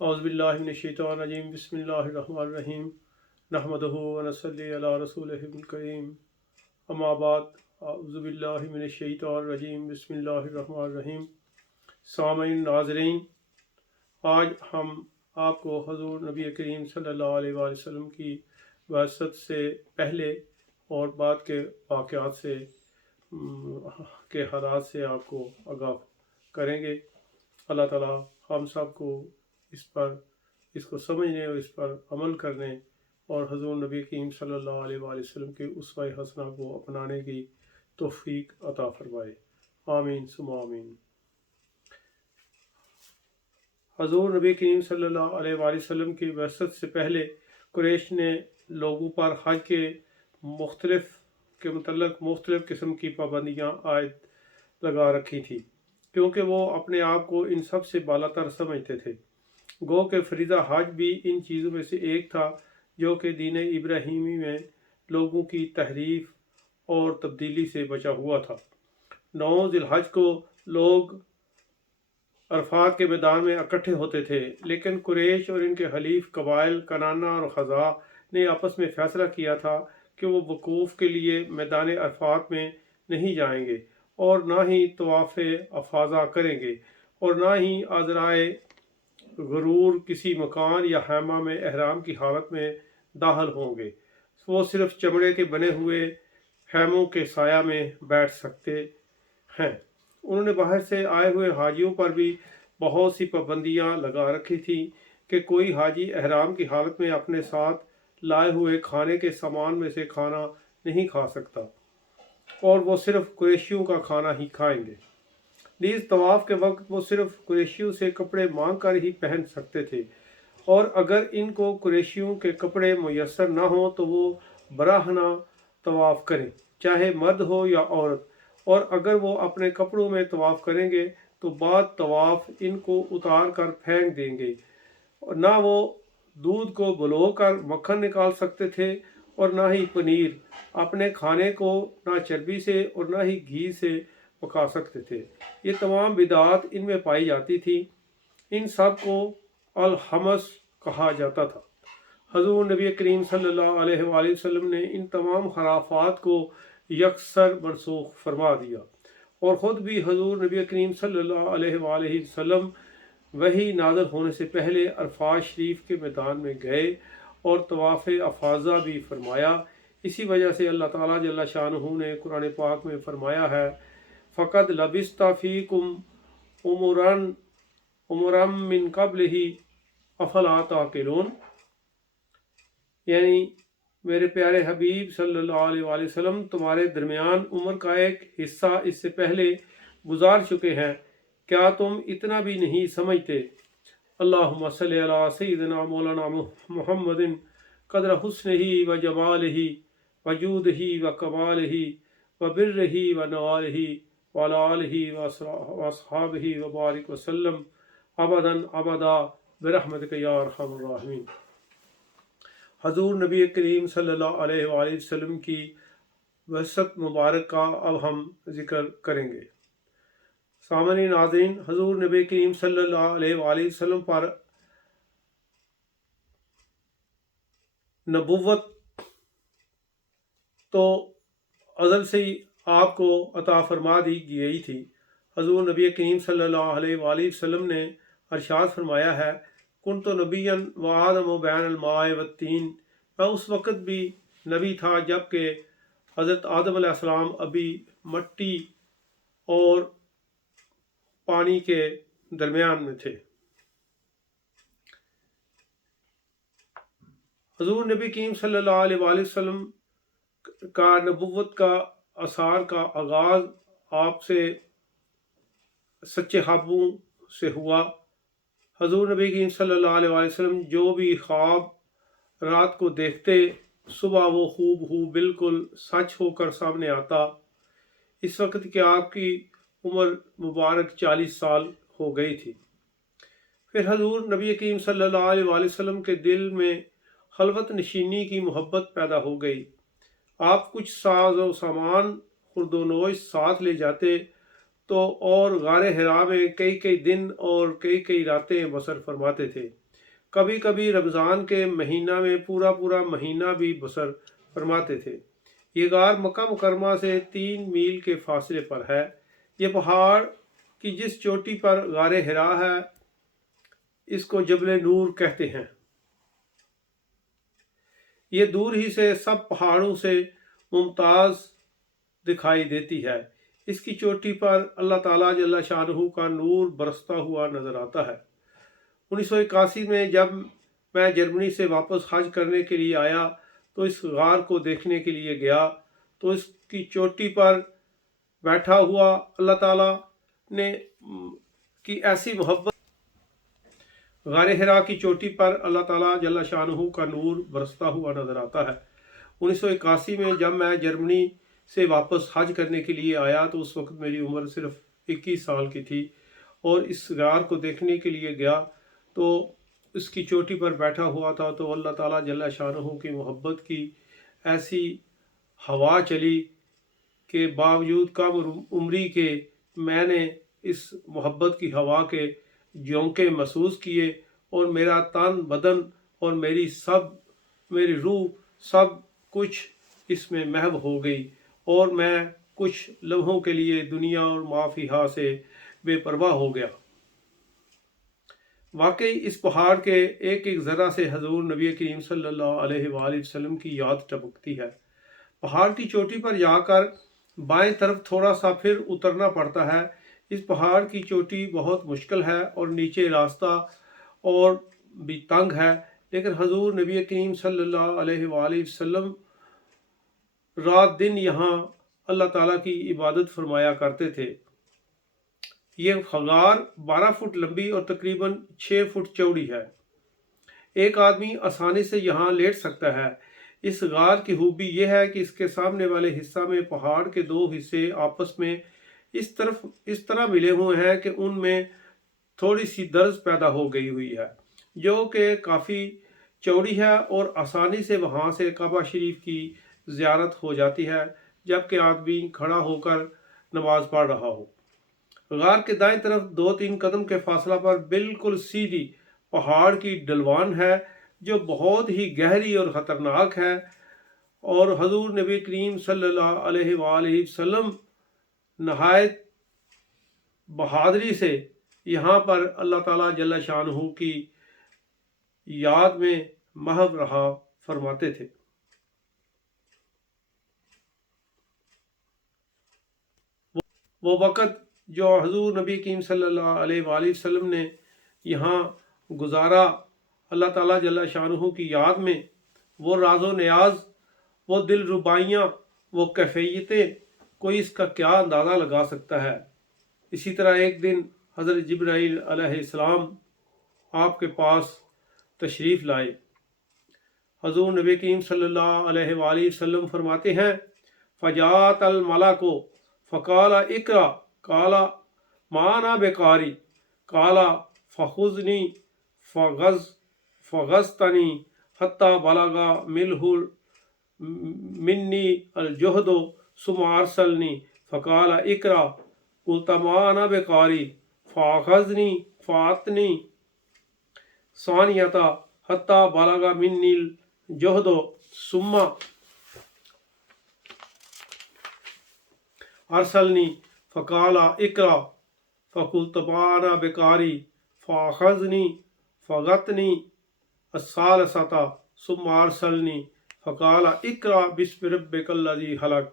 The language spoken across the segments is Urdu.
اعوذ باللہ من الشیطان الرجیم بسم اللہ الرحمن الرحیم نحمدہ ونصلی علی رسولہ الکریم اما بعد اعوذ باللہ من الشیطان الرجیم بسم اللہ الرحمن الرحیم۔ سامعین ناظرین، آج ہم آپ کو حضور نبی کریم صلی اللہ علیہ وآلہ وسلم کی بعثت سے پہلے اور بعد کے واقعات سے کے حالات سے آپ کو آگاہ کریں گے۔ اللہ تعالیٰ ہم سب کو اس کو سمجھنے اور اس پر عمل کرنے اور حضور نبی کریم صلی اللہ علیہ وآلہ وسلم کے اسوہ حسنہ کو اپنانے کی توفیق عطا فرمائے، آمین ثم آمین۔ حضور نبی کریم صلی اللہ علیہ وآلہ وسلم کی بعثت سے پہلے قریش نے لوگوں پر حج کے متعلق مختلف قسم کی پابندیاں عائد لگا رکھی تھی، کیونکہ وہ اپنے آپ کو ان سب سے بالا تر سمجھتے تھے۔ گو کہ فریضہ حج بھی ان چیزوں میں سے ایک تھا جو کہ دین ابراہیمی میں لوگوں کی تحریف اور تبدیلی سے بچا ہوا تھا۔ 9 ذی الحج کو لوگ عرفات کے میدان میں اکٹھے ہوتے تھے، لیکن قریش اور ان کے حلیف قبائل کنانہ اور خزاع نے آپس میں فیصلہ کیا تھا کہ وہ وقوف کے لیے میدان عرفات میں نہیں جائیں گے اور نہ ہی طواف افاضہ کریں گے اور نہ ہی عذرائے غرور کسی مکان یا خیمہ میں احرام کی حالت میں داخل ہوں گے۔ وہ صرف چمڑے کے بنے ہوئے خیموں کے سایہ میں بیٹھ سکتے ہیں۔ انہوں نے باہر سے آئے ہوئے حاجیوں پر بھی بہت سی پابندیاں لگا رکھی تھی کہ کوئی حاجی احرام کی حالت میں اپنے ساتھ لائے ہوئے کھانے کے سامان میں سے کھانا نہیں کھا سکتا اور وہ صرف قریشیوں کا کھانا ہی کھائیں گے۔ نیز طواف کے وقت وہ صرف قریشیوں سے کپڑے مانگ کر ہی پہن سکتے تھے، اور اگر ان کو قریشیوں کے کپڑے میسر نہ ہوں تو وہ براہنہ طواف کریں، چاہے مرد ہو یا عورت، اور اگر وہ اپنے کپڑوں میں طواف کریں گے تو بعد طواف ان کو اتار کر پھینک دیں گے۔ نہ وہ دودھ کو بلو کر مکھن نکال سکتے تھے اور نہ ہی پنیر، اپنے کھانے کو نہ چربی سے اور نہ ہی گھی سے پکا سکتے تھے۔ یہ تمام بدعات ان میں پائی جاتی تھی۔ ان سب کو الحمس کہا جاتا تھا۔ حضور نبی کریم صلی اللہ علیہ وآلہ وسلم نے ان تمام خرافات کو یکسر منسوخ فرما دیا، اور خود بھی حضور نبی کریم صلی اللہ علیہ وآلہ وسلم وحی نازل ہونے سے پہلے عرفات شریف کے میدان میں گئے اور طواف افاضہ بھی فرمایا۔ اسی وجہ سے اللہ تعالیٰ جل شانہ نے قرآن پاک میں فرمایا ہے، فَقَدْ لَبِثْتَ فِيكُمْ عُمُرًا مِّن قَبْلِهِ أَفَلَا تَعْقِلُونَ، یعنی میرے پیارے حبیب صلی اللہ علیہ وآلہ وسلم تمہارے درمیان عمر کا ایک حصہ اس سے پہلے گزار چکے ہیں، کیا تم اتنا بھی نہیں سمجھتے؟ اللہم صلی علی سیدنا مولانا محمد قدر حسنہ و جمالہ و جودہ و کمالہ و برہ و نوالہ وعلی آلہ و اصحابہ و بارک وسلم ابدا ابدا برحمتک یا ارحم الراحمین۔ حضور نبی کریم صلی اللہ علیہ وآلہ وسلم کی بعثت مبارک کا اب ہم ذکر کریں گے۔ سامعین ناظرین، حضور نبی کریم صلی اللہ علیہ وآلہ وسلم پر نبوت تو ازل سے ہی آپ کو عطا فرما دی گئی تھی۔ حضور نبی کریم صلی اللہ علیہ وآلہ وسلم نے ارشاد فرمایا ہے، کنت نبیا و آدم بین الماء والطین، میں اس وقت بھی نبی تھا جب کہ حضرت آدم علیہ السلام ابھی مٹی اور پانی کے درمیان میں تھے۔ حضور نبی کریم صلی اللہ علیہ وآلہ وسلم کا نبوت کا آثار کا آغاز آپ سے سچے خوابوں سے ہوا۔ حضور نبی کریم صلی اللہ علیہ وآلہ وسلم جو بھی خواب رات کو دیکھتے، صبح وہ خوب بالکل سچ ہو کر سامنے آتا۔ اس وقت کہ آپ کی عمر مبارک 40 سال ہو گئی تھی۔ پھر حضور نبی کریم صلی اللہ علیہ وآلہ وسلم کے دل میں خلوت نشینی کی محبت پیدا ہو گئی۔ آپ کچھ ساز و سامان خرد و نوش ساتھ لے جاتے تو اور غار حرا میں کئی دن اور کئی راتیں بسر فرماتے تھے۔ کبھی کبھی رمضان کے مہینہ میں پورا پورا مہینہ بھی بسر فرماتے تھے۔ یہ غار مکہ مکرمہ سے 3 میل کے فاصلے پر ہے۔ یہ پہاڑ کی جس چوٹی پر غار حرا ہے اس کو جبل نور کہتے ہیں۔ یہ دور ہی سے سب پہاڑوں سے ممتاز دکھائی دیتی ہے۔ اس کی چوٹی پر اللہ تعالیٰ جل شانہ کا نور برستا ہوا نظر آتا ہے۔ 1981 میں جب میں جرمنی سے واپس حج کرنے کے لیے آیا تو اس غار کو دیکھنے کے لیے گیا تو اس کی چوٹی پر بیٹھا ہوا اللہ تعالیٰ نے کی ایسی محبت، غار حرا کی چوٹی پر اللہ تعالیٰ جل شانہ کا نور برستا ہوا نظر آتا ہے۔ 1981 میں جب میں جرمنی سے واپس حج کرنے کے لیے آیا تو اس وقت میری عمر صرف 21 سال کی تھی اور اس غار کو دیکھنے کے لیے گیا تو اس کی چوٹی پر بیٹھا ہوا تھا تو اللہ تعالیٰ جل شانہ کی محبت کی ایسی ہوا چلی کہ باوجود کم عمری کے میں نے اس محبت کی ہوا کے جھونکے محسوس کیے اور میرا تن بدن اور میری روح سب کچھ اس میں محو ہو گئی اور میں کچھ لمحوں کے لیے دنیا اور ما فیہا سے بے پرواہ ہو گیا۔ واقعی اس پہاڑ کے ایک ایک ذرہ سے حضور نبی کریم صلی اللہ علیہ وآلہ وسلم کی یاد ٹپکتی ہے۔ پہاڑ کی چوٹی پر جا کر بائیں طرف تھوڑا سا پھر اترنا پڑتا ہے۔ اس پہاڑ کی چوٹی بہت مشکل ہے اور نیچے راستہ اور بھی تنگ ہے، لیکن حضور نبی کریم صلی اللہ علیہ وآلہ وسلم رات دن یہاں اللہ تعالیٰ کی عبادت فرمایا کرتے تھے۔ یہ غار 12 فٹ لمبی اور تقریباً 6 فٹ چوڑی ہے۔ ایک آدمی آسانی سے یہاں لیٹ سکتا ہے۔ اس غار کی خوبی یہ ہے کہ اس کے سامنے والے حصہ میں پہاڑ کے 2 حصے آپس میں اس طرح ملے ہوئے ہیں کہ ان میں تھوڑی سی درز پیدا ہو گئی ہوئی ہے جو کہ کافی چوڑی ہے اور آسانی سے وہاں سے کعبہ شریف کی زیارت ہو جاتی ہے جبکہ آدمی کھڑا ہو کر نماز پڑھ رہا ہو۔ غار کے دائیں طرف 2-3 قدم کے فاصلہ پر بالکل سیدھی پہاڑ کی ڈھلوان ہے جو بہت ہی گہری اور خطرناک ہے، اور حضور نبی کریم صلی اللہ علیہ وآلہ وسلم نہایت بہادری سے یہاں پر اللہ تعالیٰ جل شانہ کی یاد میں محو رہا فرماتے تھے۔ وہ وقت جو حضور نبی کریم صلی اللہ علیہ وآلہ وسلم نے یہاں گزارا اللہ تعالیٰ جل شانہ کی یاد میں، وہ راز و نیاز، وہ دل ربائیاں، وہ کیفیتیں، کوئی اس کا کیا اندازہ لگا سکتا ہے۔ اسی طرح ایک دن حضرت جبرائیل علیہ السلام آپ کے پاس تشریف لائے۔ حضور نبی کریم صلی اللہ علیہ وآلہ وسلم فرماتے ہیں فجاءت الملک فقال اقرأ قال ما انا بقاری قال فخذنی فغزتنی حتی بلغ منی الجہد ثم ارسلنی فقال اقرأ قلت ما انا بقاری فاخذنی فاعطنی ثانیۃ حتی بلغ منی الجہد ثم ارسلنی فقال اقرأ فقلت ما انا بقاری فاخذنی فغتنی الثالثۃ ثم ارسلنی فقال اقرأ بسم ربک الذی خلق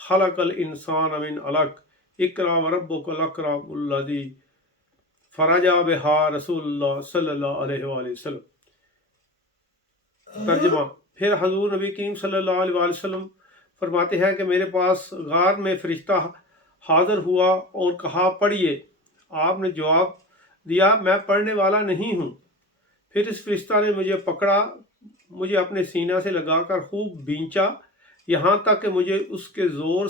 خلق الانسان من علق اقرأ وربک الاکرم الذی فرج بها رسول اللہ صلی اللہ علیہ وآلہ وسلم۔ ترجمہ: پھر حضور نبی کریم صلی اللہ علیہ وآلہ وسلم فرماتے ہیں کہ میرے پاس غار میں فرشتہ حاضر ہوا اور کہا پڑھیے۔ آپ نے جواب دیا میں پڑھنے والا نہیں ہوں۔ پھر اس فرشتہ نے مجھے پکڑا، مجھے اپنے سینہ سے لگا کر خوب بھینچا یہاں تک کہ مجھے اس کے زور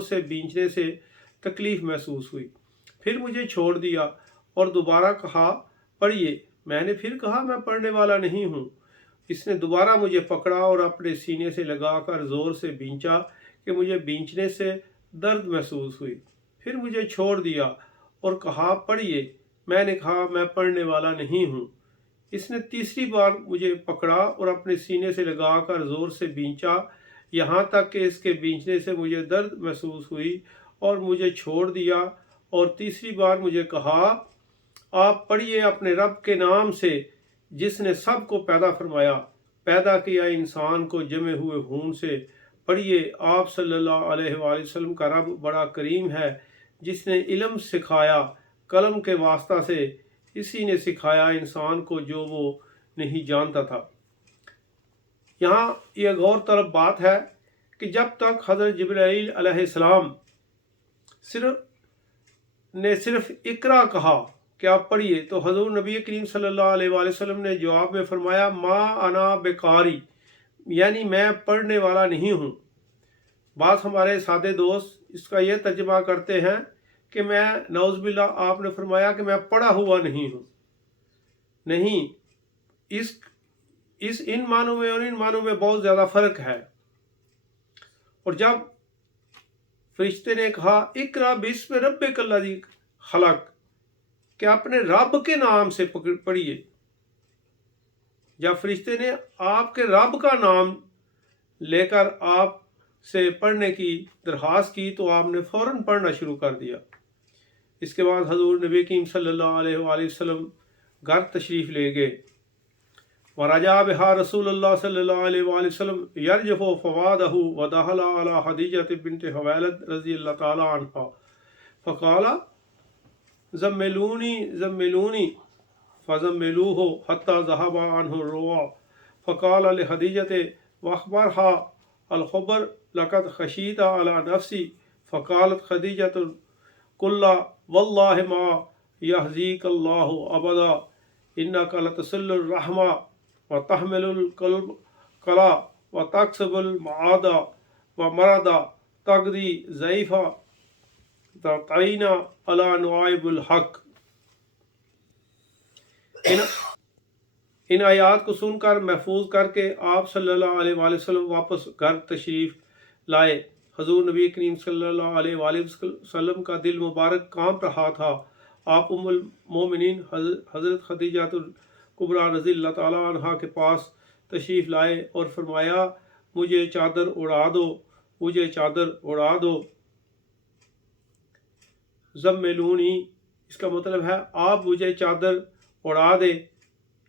سے بھینچنے سے تکلیف محسوس ہوئی۔ پھر مجھے چھوڑ دیا اور دوبارہ کہا پڑھیے۔ میں نے پھر کہا میں پڑھنے والا نہیں ہوں۔ اس نے دوبارہ مجھے پکڑا اور اپنے سینے سے لگا کر زور سے بھینچا کہ مجھے بھینچنے سے درد محسوس ہوئی۔ پھر مجھے چھوڑ دیا اور کہا پڑھیے۔ میں نے کہا میں پڑھنے والا نہیں ہوں۔ اس نے تیسری بار مجھے پکڑا اور اپنے سینے سے لگا کر زور سے بینچا، یہاں تک کہ اس کے بینچنے سے مجھے درد محسوس ہوئی اور مجھے چھوڑ دیا، اور تیسری بار مجھے کہا، آپ پڑھیے اپنے رب کے نام سے جس نے سب کو پیدا فرمایا، پیدا کیا انسان کو جمے ہوئے خون سے۔ پڑھیے، آپ صلی اللہ علیہ وآلہ وسلم کا رب بڑا کریم ہے جس نے علم سکھایا قلم کے واسطہ سے، اسی نے سکھایا انسان کو جو وہ نہیں جانتا تھا۔ یہاں یہ غور طلب بات ہے کہ جب تک حضرت جبرائیل علیہ السلام صرف اقرا کہا کہ آپ پڑھیے، تو حضور نبی کریم صلی اللہ علیہ وآلہ وسلم نے جواب میں فرمایا، ما انا بقاری، یعنی میں پڑھنے والا نہیں ہوں۔ بعض ہمارے سادے دوست اس کا یہ ترجمہ کرتے ہیں کہ میں، نعوذ باللہ، آپ نے فرمایا کہ میں پڑھا ہوا نہیں ہوں۔ نہیں، ان معنوں میں اور ان معنوں میں بہت زیادہ فرق ہے۔ اور جب فرشتے نے کہا اقرا بسم ربک الذی خلق، کہ اپنے رب کے نام سے پڑھیے، جب فرشتے نے آپ کے رب کا نام لے کر آپ سے پڑھنے کی درخواست کی تو آپ نے فوراً پڑھنا شروع کر دیا۔ اس کے بعد حضور نبی کریم صلی اللہ علیہ وآلہ وسلم گھر تشریف لے گئے۔ وَرَجَعَ بِهَا رسول اللہ صلی اللہ علیہ وآلہ وسلم يَرْجِفُ فَوَادَهُ وَدَخَلَ عَلَى خدیجة بنت خویلد رضی اللہ تعالی عنہا فقال زملونی زملونی فزملوه حتى ذهب عنه الروع فقال لخدیجة واخبرها الخبر لقد خشیت على نفسی فقالت خدیجة قل والله ما يحزيك الله ابدا انك لتصل الرحمة وتحمل القلى وتكسب المعاد ومرض تقضي ضعيفا تعين على نوائب الحق۔ ان آیات کو سن کر محفوظ کر کے آپ صلی اللہ علیہ وآلہ وسلم واپس گھر تشریف لائے۔ حضور نبی کریم صلی اللہ علیہ وآلہ وسلم کا دل مبارک کانپ رہا تھا۔ آپ ام المومنین حضرت خدیجہ الکبریٰ رضی اللہ تعالیٰ عنہا کے پاس تشریف لائے اور فرمایا، مجھے چادر اڑا دو، مجھے چادر اڑا دو۔ زملونی، اس کا مطلب ہے آپ مجھے چادر اڑا دے،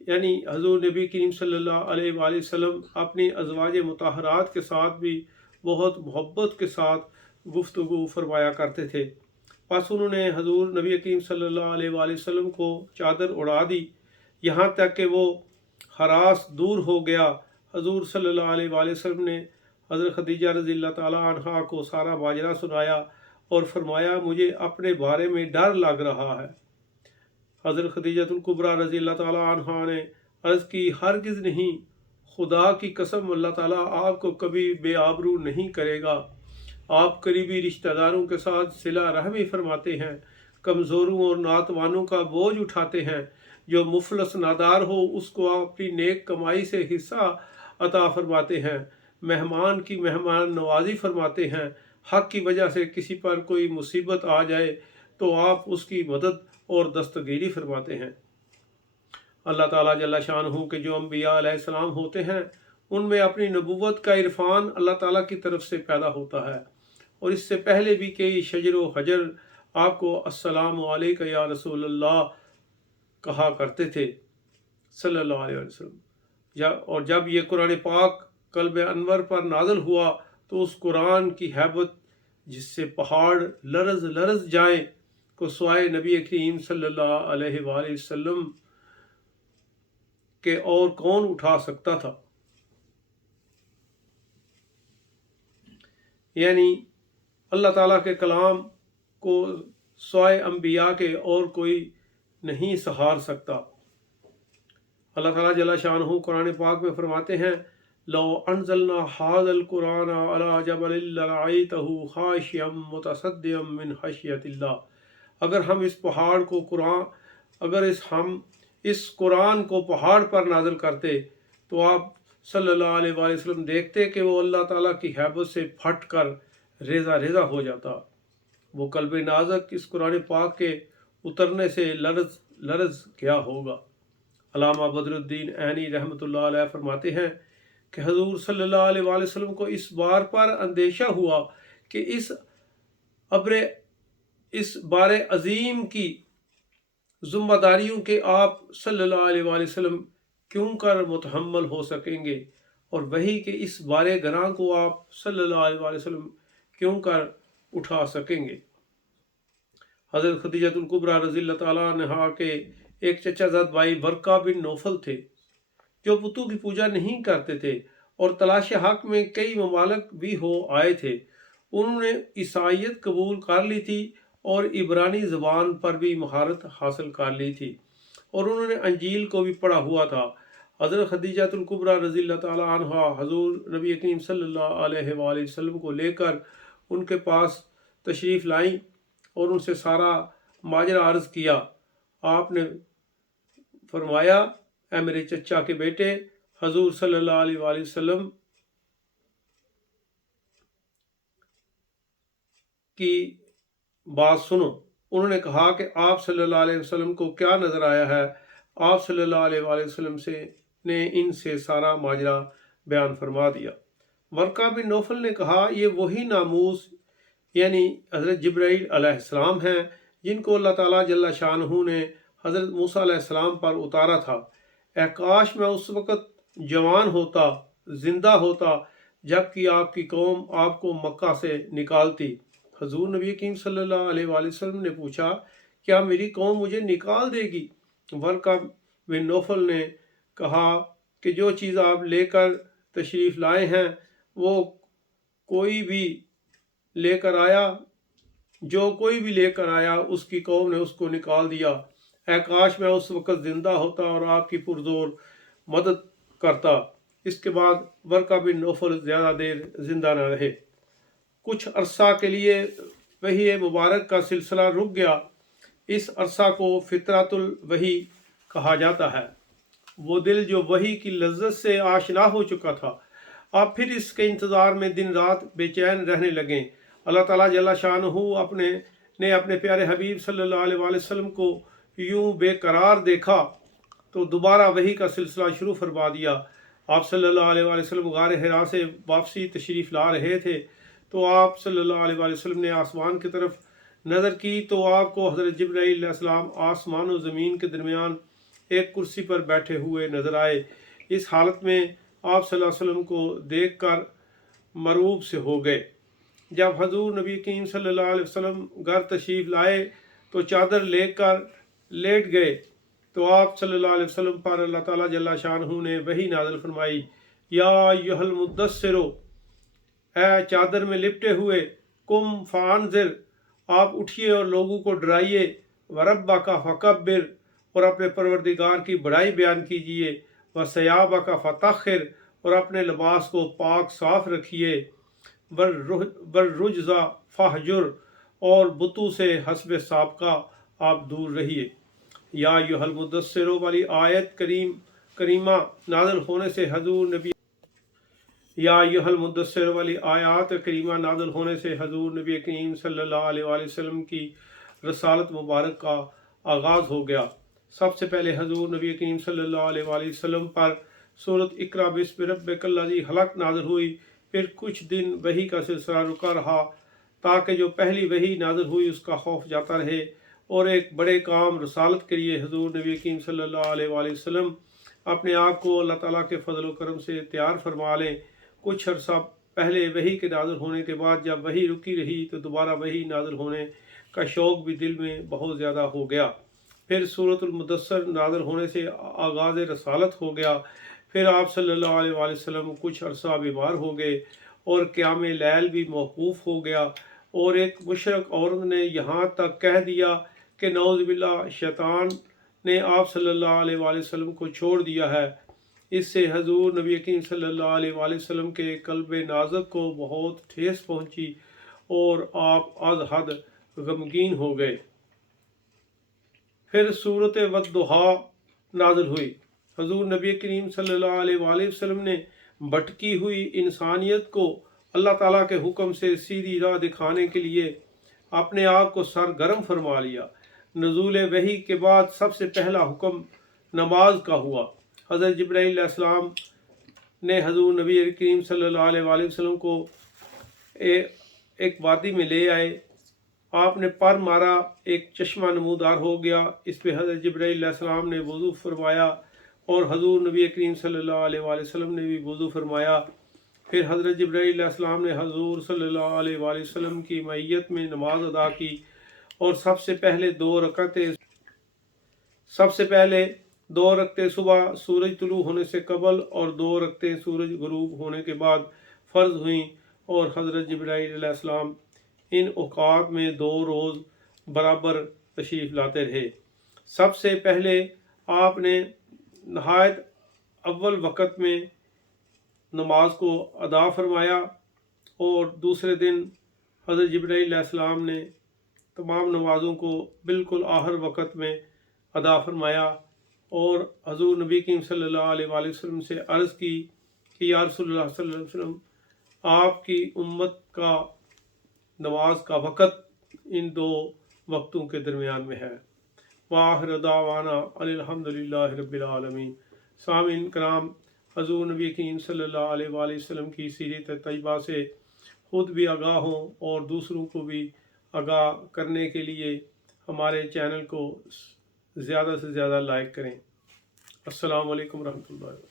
یعنی حضور نبی کریم صلی اللہ علیہ وآلہ وسلم اپنی ازواج مطہرات کے ساتھ بھی بہت محبت کے ساتھ گفتگو فرمایا کرتے تھے۔ پس انہوں نے حضور نبی کریم صلی اللہ علیہ وآلہ وسلم کو چادر اڑا دی، یہاں تک کہ وہ ہراس دور ہو گیا۔ حضور صلی اللہ علیہ وآلہ وسلم نے حضرت خدیجہ رضی اللہ تعالیٰ عنہا کو سارا ماجرا سنایا اور فرمایا، مجھے اپنے بارے میں ڈر لگ رہا ہے۔ حضرت خدیجہ الکبریٰ رضی اللہ تعالیٰ عنہا نے عرض کی، ہرگز نہیں، خدا کی قسم اللہ تعالیٰ آپ کو کبھی بے آبرو نہیں کرے گا۔ آپ قریبی رشتہ داروں کے ساتھ صلہ رحمی فرماتے ہیں، کمزوروں اور ناتوانوں کا بوجھ اٹھاتے ہیں، جو مفلس نادار ہو اس کو آپ اپنی نیک کمائی سے حصہ عطا فرماتے ہیں، مہمان کی مہمان نوازی فرماتے ہیں، حق کی وجہ سے کسی پر کوئی مصیبت آ جائے تو آپ اس کی مدد اور دستگیری فرماتے ہیں۔ اللہ تعالیٰ جل شانہ کے جو انبیاء علیہ السلام ہوتے ہیں ان میں اپنی نبوت کا عرفان اللہ تعالیٰ کی طرف سے پیدا ہوتا ہے، اور اس سے پہلے بھی کئی شجر و حجر آپ کو السلام علیکہ یا رسول اللہ کہا کرتے تھے صلی اللہ علیہ وسلم۔ اور جب یہ قرآن پاک قلب انور پر نازل ہوا تو اس قرآن کی ہیبت جس سے پہاڑ لرز لرز جائیں کو سوائے نبی کریم صلی اللہ علیہ وآلہ وسلم کہ اور کون اٹھا سکتا تھا؟ یعنی اللہ تعالیٰ کے کلام کو سوائے انبیاء کے اور کوئی نہیں سہار سکتا۔ اللہ تعالیٰ جل شانہ قرآن پاک میں فرماتے ہیں، لو انزلنا هذا القرآن على جبل لرأيته خاشعا متصدعا من خشیۃ اللہ، اگر ہم اس قرآن کو پہاڑ پر نازل کرتے تو آپ صلی اللہ علیہ وآلہ وسلم دیکھتے کہ وہ اللہ تعالیٰ کی ہیبت سے پھٹ کر ریزہ ریزہ ہو جاتا۔ وہ قلب نازک اس قرآن پاک کے اترنے سے لرز لرز کیا ہوگا۔ علامہ بدرالدین عینی رحمۃ اللہ علیہ فرماتے ہیں کہ حضور صلی اللہ علیہ وآلہ وسلم کو اس بار پر اندیشہ ہوا کہ اس بار عظیم کی ذمہ داریوں کے آپ صلی اللہ علیہ وآلہ وسلم کیوں کر متحمل ہو سکیں گے، اور وہی کہ اس بار گراں کو آپ صلی اللہ علیہ وآلہ وسلم کیوں کر اٹھا سکیں گے۔ حضرت خدیجہ الکبریٰ رضی اللہ تعالیٰ عنہا کے ایک چچا زاد بھائی ورقہ بن نوفل تھے جو بتوں کی پوجا نہیں کرتے تھے اور تلاش حق میں کئی ممالک بھی ہو آئے تھے۔ انہوں نے عیسائیت قبول کر لی تھی اور عبرانی زبان پر بھی مہارت حاصل کر لی تھی، اور انہوں نے انجیل کو بھی پڑھا ہوا تھا۔ حضرت خدیجہ الکبریٰ رضی اللہ تعالیٰ عنہا حضور نبی کریم صلی اللہ علیہ وآلہ وسلم کو لے کر ان کے پاس تشریف لائیں اور ان سے سارا ماجرا عرض کیا۔ آپ نے فرمایا، اے میرے چچا کے بیٹے، حضور صلی اللہ علیہ وآلہ وسلم کی بات سنو۔ انہوں نے کہا کہ آپ صلی اللہ علیہ وسلم کو کیا نظر آیا ہے؟ آپ صلی اللہ علیہ وآلہ وسلم نے ان سے سارا ماجرا بیان فرما دیا۔ ورقہ بن نوفل نے کہا، یہ وہی ناموس یعنی حضرت جبرائیل علیہ السلام ہیں جن کو اللہ تعالیٰ جل شانہ نے حضرت موسیٰ علیہ السلام پر اتارا تھا۔ اے کاش میں اس وقت جوان ہوتا، زندہ ہوتا، جبکہ آپ کی قوم آپ کو مکہ سے نکالتی۔ حضور نبی کریم صلی اللہ علیہ وآلہ وسلم نے پوچھا، کیا میری قوم مجھے نکال دے گی؟ ورقہ بن نوفل نے کہا کہ جو چیز آپ لے کر تشریف لائے ہیں وہ کوئی بھی لے کر آیا اس کی قوم نے اس کو نکال دیا۔ اے کاش میں اس وقت زندہ ہوتا اور آپ کی پرزور مدد کرتا۔ اس کے بعد ورقہ بن نوفل زیادہ دیر زندہ نہ رہے۔ کچھ عرصہ کے لیے وحی مبارک کا سلسلہ رک گیا۔ اس عرصہ کو فطرت الوحی کہا جاتا ہے۔ وہ دل جو وحی کی لذت سے آشنا ہو چکا تھا، آپ پھر اس کے انتظار میں دن رات بے چین رہنے لگیں۔ اللہ تعالیٰ جل شانہ نے اپنے پیارے حبیب صلی اللہ علیہ وآلہ وسلم کو یوں بے قرار دیکھا تو دوبارہ وحی کا سلسلہ شروع فرما دیا۔ آپ صلی اللہ علیہ وآلہ وسلم غار حرا سے واپسی تشریف لا رہے تھے تو آپ صلی اللہ علیہ وآلہ وسلم نے آسمان کی طرف نظر کی تو آپ کو حضرت جبرائیل علیہ السلام آسمان و زمین کے درمیان ایک کرسی پر بیٹھے ہوئے نظر آئے۔ اس حالت میں آپ صلی اللہ علیہ وسلم کو دیکھ کر مرعوب سے ہو گئے۔ جب حضور نبی کریم صلی اللہ علیہ وسلم گھر تشریف لائے تو چادر لے کر لیٹ گئے تو آپ صلی اللہ علیہ وسلم پر اللہ تعالیٰ جل شانہ نے وحی نازل فرمائی، یا ایھا المدثر، اے چادر میں لپٹے ہوئے، قم فانذر، آپ اٹھیے اور لوگوں کو ڈرائیے، وربک فکبر، اور اپنے پروردگار کی بڑائی بیان کیجیے، وثیابک فطہر، اور اپنے لباس کو پاک صاف رکھیے، والرجز فہجر، اور بتوں سے حسب سابقہ آپ دور رہیے۔ یا ایھا المدثر والی آیت کریمہ نازل ہونے سے حضور نبی آیات کریمہ نازل ہونے سے حضور نبی کریم صلی اللہ علیہ وآلہ وسلم کی رسالت مبارک کا آغاز ہو گیا۔ سب سے پہلے حضور نبی کریم صلی اللہ علیہ وآلہ وسلم پر سورۃ اقرأ بسم ربک الذی خلق نازل ہوئی، پھر کچھ دن وحی کا سلسلہ رکا رہا تاکہ جو پہلی وحی نازل ہوئی اس کا خوف جاتا رہے اور ایک بڑے کام رسالت کے لیے حضور نبی کریم صلی اللہ علیہ وآلہ وسلم اپنے آپ کو اللہ تعالیٰ کے فضل و کرم سے تیار فرما لیں۔ کچھ عرصہ پہلے وحی کے نازل ہونے کے بعد جب وحی رکی رہی تو دوبارہ وحی نازل ہونے کا شوق بھی دل میں بہت زیادہ ہو گیا۔ پھر سورۃ المدثر نازل ہونے سے آغاز رسالت ہو گیا۔ پھر آپ صلی اللہ علیہ وآلہ وسلم کچھ عرصہ بیمار ہو گئے اور قیام لیل بھی موقوف ہو گیا، اور ایک مشرک عورت نے یہاں تک کہہ دیا کہ نعوذ باللہ شیطان نے آپ صلی اللہ علیہ وآلہ وسلم کو چھوڑ دیا ہے۔ اس سے حضور نبی کریم صلی اللہ علیہ وآلہ وسلم کے قلب نازک کو بہت ٹھیس پہنچی اور آپ از حد غمگین ہو گئے۔ پھر سورۃ والضحیٰ نازل ہوئی۔ حضور نبی کریم صلی اللہ علیہ وآلہ وسلم نے بھٹکی ہوئی انسانیت کو اللہ تعالیٰ کے حکم سے سیدھی راہ دکھانے کے لیے اپنے آپ کو سرگرم فرما لیا۔ نزول وحی کے بعد سب سے پہلا حکم نماز کا ہوا۔ حضرت جبرائیل علیہ السلام نے حضور نبی کریم صلی اللہ علیہ وآلہ وسلم کو ایک وادی میں لے آئے، آپ نے پر مارا، ایک چشمہ نمودار ہو گیا، اس پہ حضرت جبرائیل علیہ السلام نے وضو فرمایا اور حضور نبی کریم صلی اللہ علیہ وآلہ وسلم نے بھی وضو فرمایا۔ پھر حضرت جبرائیل علیہ السلام نے حضور صلی اللہ علیہ وآلہ وسلم کی معیت میں نماز ادا کی اور سب سے پہلے دو رکعتیں صبح سورج طلوع ہونے سے قبل اور 2 رکعتیں سورج غروب ہونے کے بعد فرض ہوئیں، اور حضرت جبرائیل علیہ السلام ان اوقات میں 2 روز برابر تشریف لاتے رہے۔ سب سے پہلے آپ نے نہایت اول وقت میں نماز کو ادا فرمایا، اور دوسرے دن حضرت جبرائیل علیہ السلام نے تمام نمازوں کو بالکل آخر وقت میں ادا فرمایا، اور حضور نبی کریم صلی اللہ علیہ وآلہ وسلم سے عرض کی کہ یا رسول اللہ صلی اللہ علیہ وسلم، آپ کی امت کا نماز کا وقت ان 2 وقتوں کے درمیان میں ہے۔ وآخر دعوانا ان الحمد للہ رب العالمین۔ سامعین کرام، حضور نبی کریم صلی اللہ علیہ وآلہ وسلم کی سیرت طیبہ سے خود بھی آگاہ ہوں اور دوسروں کو بھی آگاہ کرنے کے لیے ہمارے چینل کو زیادہ سے زیادہ لائک کریں۔ السلام علیکم ورحمۃ اللہ۔